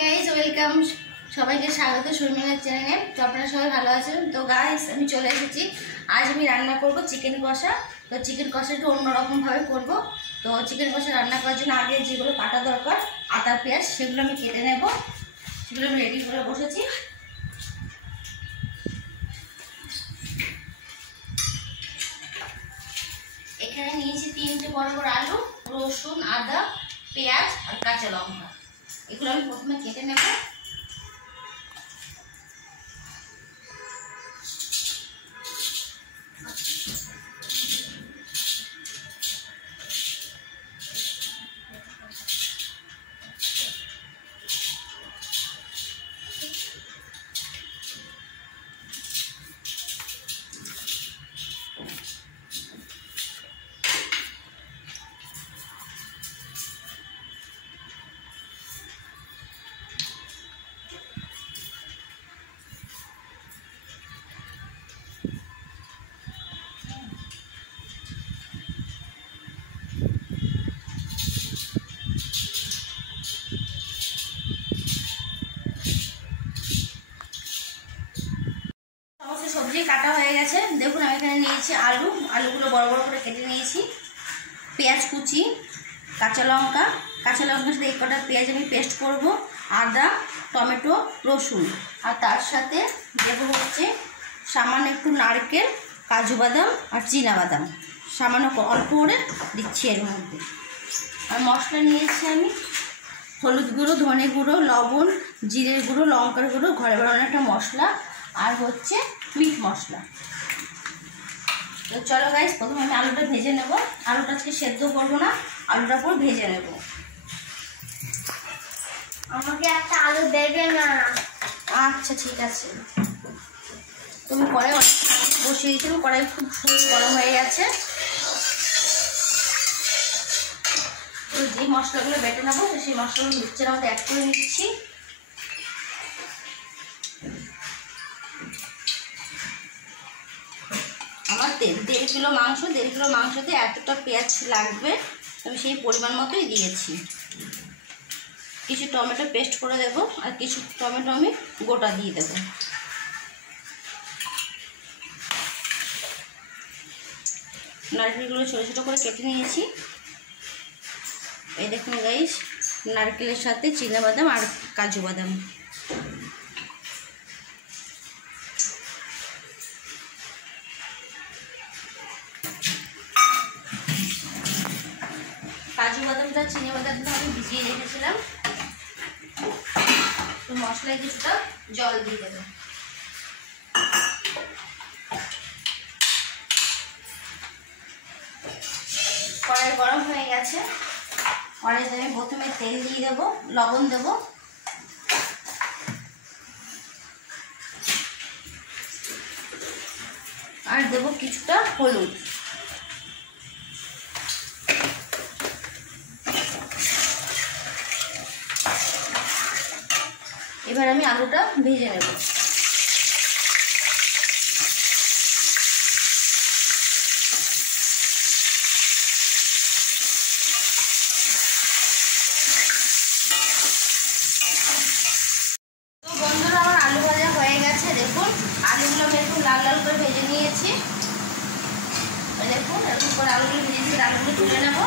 Guys welcome, সবাইকে স্বাগত শর্মিলার চ্যানেলে। তো আপনারা সবাই ভালো আছেন? তো গাইস আমি চলে এসেছি। আজ আমি রান্না করব চিকেন কষা। তো চিকেন কষা একটু অন্যরকমভাবে করব। তো চিকেন কষা রান্না করার জন্য আগে যেগুলো কাটা দরকার আদা পেঁয়াজ সেগুলো আমি কেটে নেব। সেগুলো আমি রেডি করে বসেছি। এখানে নিয়েছি 3টে বড় বড় আলু, রসুন, আদা, পেঁয়াজ আর কাঁচা লঙ্কা। এগুলো আমি প্রথমে কেটে নেব। সবজি কাটা হয়ে গেছে। দেখুন আমি এখানে নিয়েছি আলুগুলো বড় বড় করে কেটে নিয়েছি, পেঁয়াজ কুচি, কাঁচা লঙ্কার সাথে এক কটা পেঁয়াজ আমি পেস্ট করব, আদা, টমেটো, রসুন, আর তার সাথে দেবো হচ্ছে সামান্য একটু নারকেল, কাজু বাদাম আর চীনা বাদাম, সামান্য অল্প করে দিচ্ছি এর মধ্যে। আর মশলা নিয়েছি আমি হলুদ গুঁড়ো, ধনে গুঁড়ো, লবণ, জিরের গুঁড়ো, লঙ্কার গুঁড়ো, ঘরে বানানো একটা মশলা, আর হচ্ছে মিট মশলা। তো চলো গাইস, প্রথমে আমি আলুটা ভেজে নেব। আলুটা আজকে সেদ্ধ করবো না, আলুটা পুরো ভেজে নেব। আমাকে একটা আলু দেবে না? আচ্ছা ঠিক আছে। তুমি কড়াই বসিয়ে দিয়েছো, কড়াই খুব সুন্দর গরম হয়ে গেছে। তো যে মশলাগুলো বেটে নেবো সেই মশলাগুলো মিক্সচারের মধ্যে অ্যাড করে নিচ্ছি। আমার 1.5 কিলো মাংসতে এতটা পেঁয়াজ লাগবে, আমি সেই পরিমাণ মতোই দিয়েছি। কিছু টমেটো পেস্ট করে দেব, আর কিছু টমেটো আমি গোটা দিয়ে দেব। নারকেলগুলো ছোটো ছোটো করে কেটে নিয়েছি। এই দেখুন গাইস, নারকেলের সাথে চীনা বাদাম আর কাজু বাদাম। কাজু বাদামটা চীনা বাদামটা আমি ভিজিয়ে রেখেছিলাম। তো মশলায় কিছুটা জল দিয়ে দেবো। কড়াই গরম হয়ে গেছে। কড়াইতে আমি প্রথমে তেল দিয়ে দেবো, লবণ দেবো, আর দেবো কিছুটা হলুদ। এবার আমি আলুটা ভেজে নেব। তো বন্ধুরা, আমার আলু ভাজা হয়ে গেছে। দেখুন আলুগুলো আমি একটু লাল লাল করে ভেজে নিয়েছি। দেখুন এরকম করে আলুগুলো ভেজেছি, আলুগুলো তুলে নেব।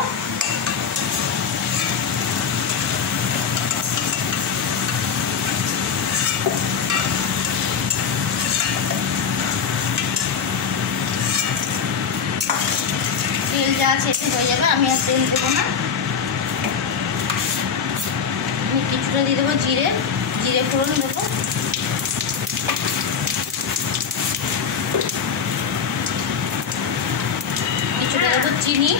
তেল যা আছে এতে হয়ে যাবে, আমি আর তেল দেবো না। আমি কিছুটা দিয়ে দেবো জিরে ফোড়ন দেবো। কিছুটা দেবো চিনি,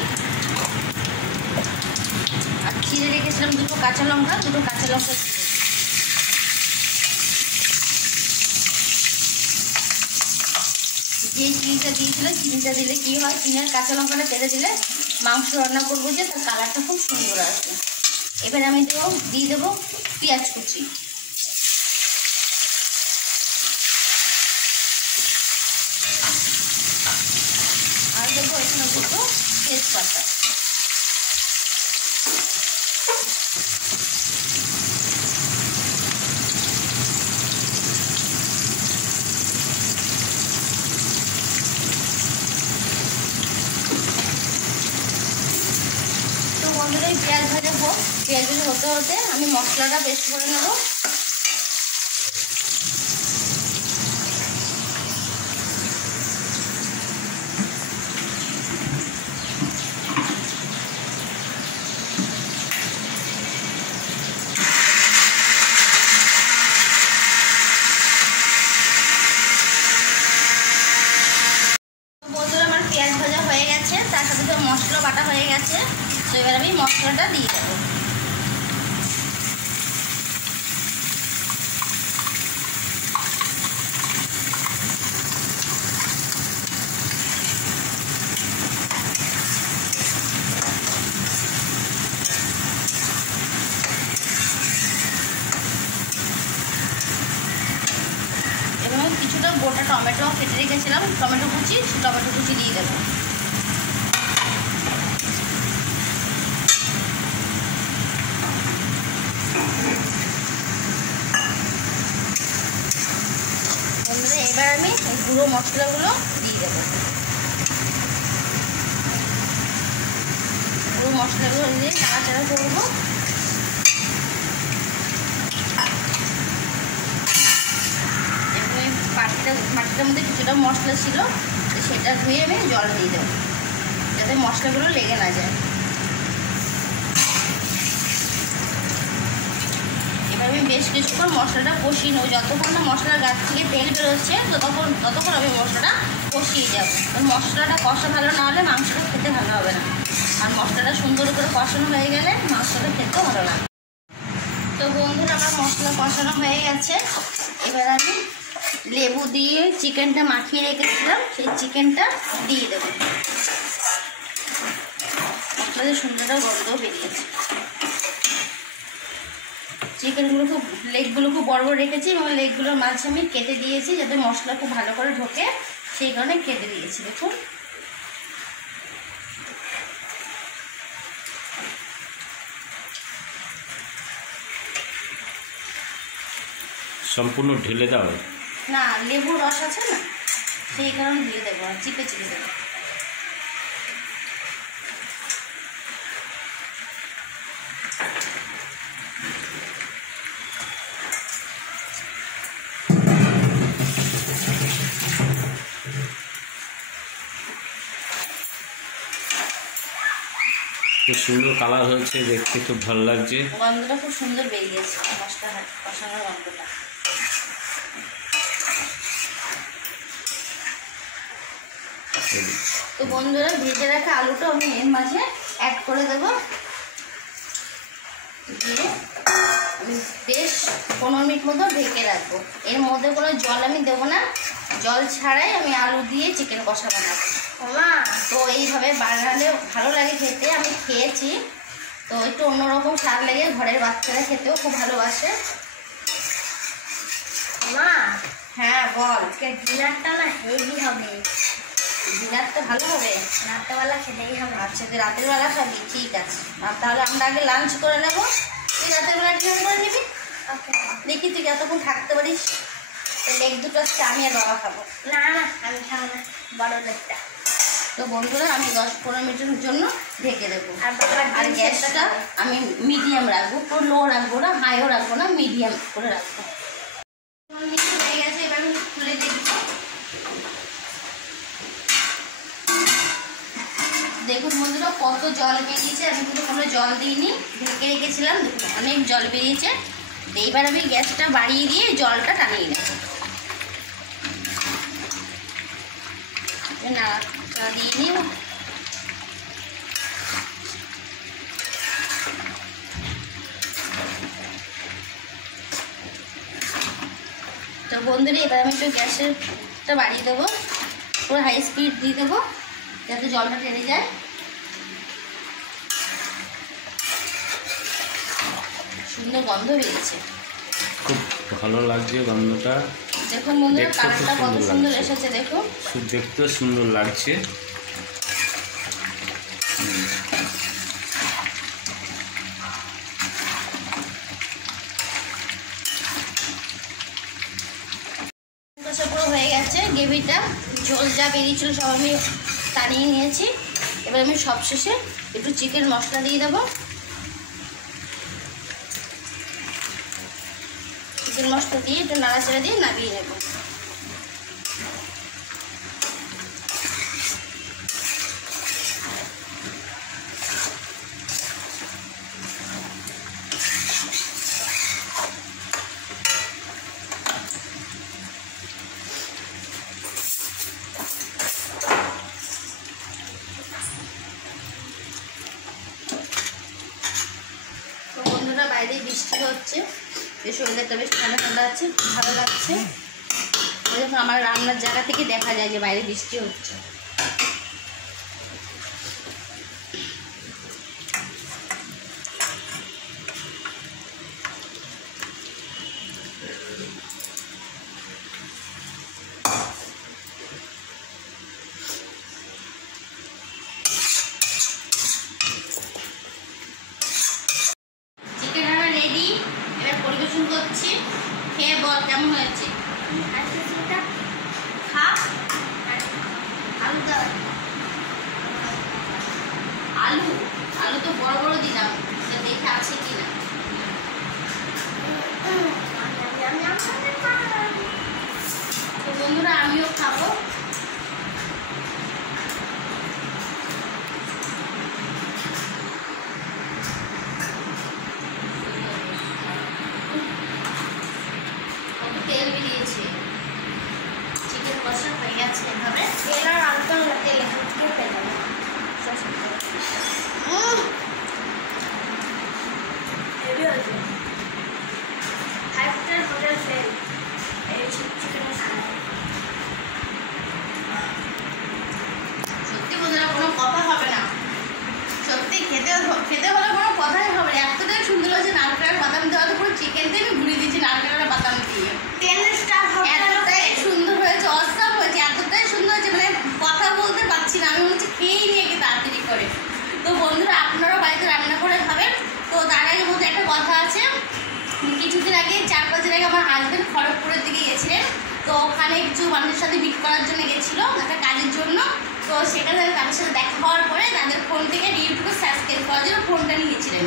আর চিড়ে রেখেছিলাম দুটো কাঁচা লঙ্কা যে চিনিটা দিয়েছিল, চিনিটা দিলে কি হয়, চিনি আর কাঁচা লঙ্কাটা কেটে দিলে মাংস রান্না করবো যে তার কালারটা খুব সুন্দর আসবে। এবারে আমি দিয়ে দেবো পেঁয়াজ কুচি, আর দেবো এখানে দুটো তেজপাতা। পেঁয়াজ ভাজা হোক, পেঁয়াজ ভাজা হতে হতে আমি মশলাটা পেস্ট করে নেব। পেঁয়াজ ভাজা হয়ে গেছে, তার সাথে তো মশলা বাটা হয়ে গেছে। তো এবার আমি মশলাটা দিয়ে দেবো। এবং কিছুটা গোটা টমেটো কেটে রেখেছিলাম, টমেটো কুচি, সেই টমেটো কুচি দিয়ে দেবো। বন্ধুরা এবার আমি এই গুঁড়ো মশলাগুলো দিয়ে দেবো। গুঁড়ো মশলাগুলো দিয়ে নাড়াচাড়া করবো। মাটিটার মধ্যে কিছুটা মশলা ছিল, সেটা ধুয়ে আমি জল দিয়ে দেবো যাতে মশলাগুলো লেগে না যায়। এবার আমি বেশ কিছুক্ষণ মশলাটা কষিয়ে নেবো। যতক্ষণ না মশলার গাছ থেকে তেল বেরোচ্ছে ততক্ষণ আমি মশলাটা কষিয়ে যাবো। মশলাটা কষা ভালো না হলে মাংসটা খেতে ভালো হবে না, আর মশলাটা সুন্দর করে কষানো হয়ে গেলে মাংসটা খেতেও ভালো লাগে। তো বন্ধুরা আমার মশলা কষানো হয়ে গেছে। এবার আমি লেবু দিয়ে চিকেনটা মাখিয়ে রেখেছিলাম, সেই চিকেনটা দিয়ে দেবো। মশলাতে সুন্দর গন্ধ বেরিয়েছে। লেগগুলো খুব বড় বড় রেখেছি এবং লেগগুলোর মাঝে আমি কেটে দিয়েছি যাতে মশলা খুব ভালো করে ঢোকে, সেই কারণে কেটে দিয়েছি। দেখুন সম্পূর্ণ ঢেলে দাও না, লেবুর রস আছে না, সেই কারণে দিয়ে দেবো, চিপে চিপে দেবো। খুব সুন্দর কালার হয়েছে, দেখতে খুব ভালো লাগছে। গন্ধটা খুব সুন্দর বেরিয়েছে, মশলা কষানোর গন্ধটা। তো বন্ধুরা ভেজে রাখা আলুটা আমি এর মাঝে অ্যাড করে দেবো। দিয়ে আমি বেশ 15 মিনিট মতো ঢেকে রাখবো। এর মধ্যে কোনো জল আমি দেবো না, জল ছাড়াই আমি আলু দিয়ে চিকেন কষা বানাবো। তো এইভাবে বানালে ভালো লাগে খেতে, আমি খেয়েছি, তো একটু অন্যরকম স্বাদ লাগে। ঘরের বাচ্চারা খেতেও খুব ভালোবাসে। মা হ্যাঁ বল। ডিনারটা না হেভি হবে। ডিনারটা ভালো হবে, রাত্রেবেলা খেতেই হবে। আচ্ছা তুই রাতের বেলা খাবি, ঠিক আছে। আর তাহলে আমরা আগে লাঞ্চ করে নেবো, তুই রাতের বেলা ডিনার করে নিবি। ওকে, দেখি তুই যতক্ষণ থাকতে পারিস। লেগ দুটো আজকে আমি আর বাবা খাবো। না না আমি খাবো না, বড় লেগটা। তো বন্ধুরা আমি 10-15 মিনিটের জন্য ঢেকে দেবো। আর গ্যাসটা আমি মিডিয়াম রাখবো, পুরো লো রাখবো না, হাইও রাখবো না, মিডিয়াম করে রাখবো। হয়ে গেছে, এবার আমি খুলে দেখবো। দেখুন বন্ধুরা কত জল বেরিয়েছে, আমি কিন্তু কোনো জল দিইনি, ঢেকে রেখেছিলাম। দেখুন অনেক জল বেরিয়েছে। এইবার আমি গ্যাসটা বাড়িয়ে দিয়ে জলটা টানিয়ে নেব। না দিয়ে নিও। তো বন্ধুরা এবার আমি একটু গ্যাসেরটা বাড়িয়ে দেবো, পুরো হাই স্পিড দিয়ে দেবো যাতে জলটা টেনে যায়। সুন্দর গন্ধ বেরিয়েছে, খুব ভালো লাগছে গন্ধটা। দেখুন বন্ধুরা দেখতে কালারটা খুব কত সুন্দর সুন্দর লাগছে। এসেছে, দেখুন। খুব দেখতেও সুন্দর লাগছে। পুরো হয়ে গেছে গ্রেভিটা, ঝোল যা বেরিয়েছিল সব আমি তাড়িয়ে নিয়েছি। এবার আমি সবশেষে একটু চিকেন মশলা দিয়ে দেবো। চিকেন মশলা দিয়ে একটু নাড়াচাড়া দিয়ে নামিয়ে নেব। বন্ধুরা বাইরে বৃষ্টি হচ্ছে, বেশ ওয়েদারটা বেশ ঠান্ডা ঠান্ডা আছে, ভালো লাগছে। যখন আমার রান্নার জায়গা থেকে দেখা যায় যে বাইরে বৃষ্টি হচ্ছে। চিকেন রান্না রেডি, এবার পরিবেশন করছি। খেয়ে বল কেমন হয়েছে। খা। আলু আলু তো বড় বড় দিলাম, দেখে আছে কিনা। তো বন্ধুরা আমিও খাবো। তেল বেরিয়েছে, চিকেন কষা হয়ে গেছে। এভাবে তেল আর আলুটা তেল এখান থেকে পেয়ে যাবে। হেভি হয়েছে। 5 স্টার হোটেল ফেল এই চিকেন খায়। সত্যি বন্ধুরা কোনো কথা হবে না, সত্যি খেতে হলে কোনো কথাই হবে না। এতটাই সুন্দর হয়েছে, নারকেলের বাদাম দেওয়া তো পুরো চিকেনতে আমি ঘুরিয়ে দিচ্ছি নারকেলের বাদাম দিয়ে। 10 স্টার হোটেল এতটাই সুন্দর হয়েছে, অসাম হয়েছে, এতটাই সুন্দর হয়েছে মানে কথা বলতে পারছি না। আমি মনে হচ্ছে খেয়েই নিয়ে গিয়ে তাড়াতাড়ি করে। তো বন্ধুরা আপনারাও বাড়িতে রান্না করে খাবেন। তো তার আগে বলতে একটা কথা আছে, কিছুদিন আগে 4-5 দিন আগে আমার হাজব্যান্ড খড়গপুরের দিকে গেছিলেন। তো ওখানে কিছু মানুষের সাথে মিট করার জন্য গেছিলো একটা কাজের জন্য। তো সেখানে তাদের সাথে দেখা হওয়ার পরে তাদের ফোন থেকে ইউটিউবে সাবস্ক্রাইব করার জন্য ফোনটা নিয়েছিলেন।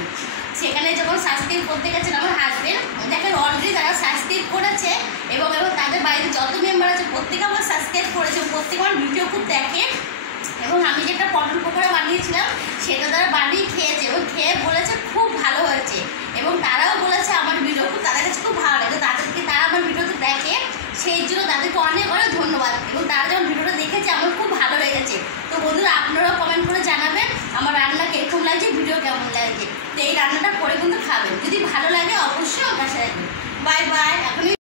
সেখানে যখন সাবস্ক্রাইব করতে গেছেন আমার হাজব্যান্ড, দেখেন অলরেডি তারা সাবস্ক্রাইব করেছে এবং তাদের বাড়িতে যত মেম্বার আছে প্রত্যেকে আমার সাবস্ক্রাইব করেছে, প্রত্যেকে আমার ভিডিও খুব দেখে। এবং আমি যেটা পটল পকোড়া বানিয়েছিলাম সেটা তারা বানিয়ে খেয়েছে এবং খেয়ে বলেছে খুব ভালো হয়েছে। এবং তারাও বলেছে আমার ভিডিও খুব তাদের কাছে খুব ভালো লাগে, তারা আমার ভিডিওতে দেখে, সেই জন্য তাদেরকে অনেক অনেক ধন্যবাদ। এবং তারা যখন ভিডিওটা দেখেছে আমার খুব ভালো লেগেছে। তো বন্ধুরা আপনারাও কমেন্ট করে জানাবেন আমার রান্না কীরকম লাগছে, ভিডিও কেমন লাগছে। তো এই রান্নাটা করে কিন্তু খাবেন, যদি ভালো লাগে অবশ্যই আমার কাছে রাখবেন। Bye bye. এখন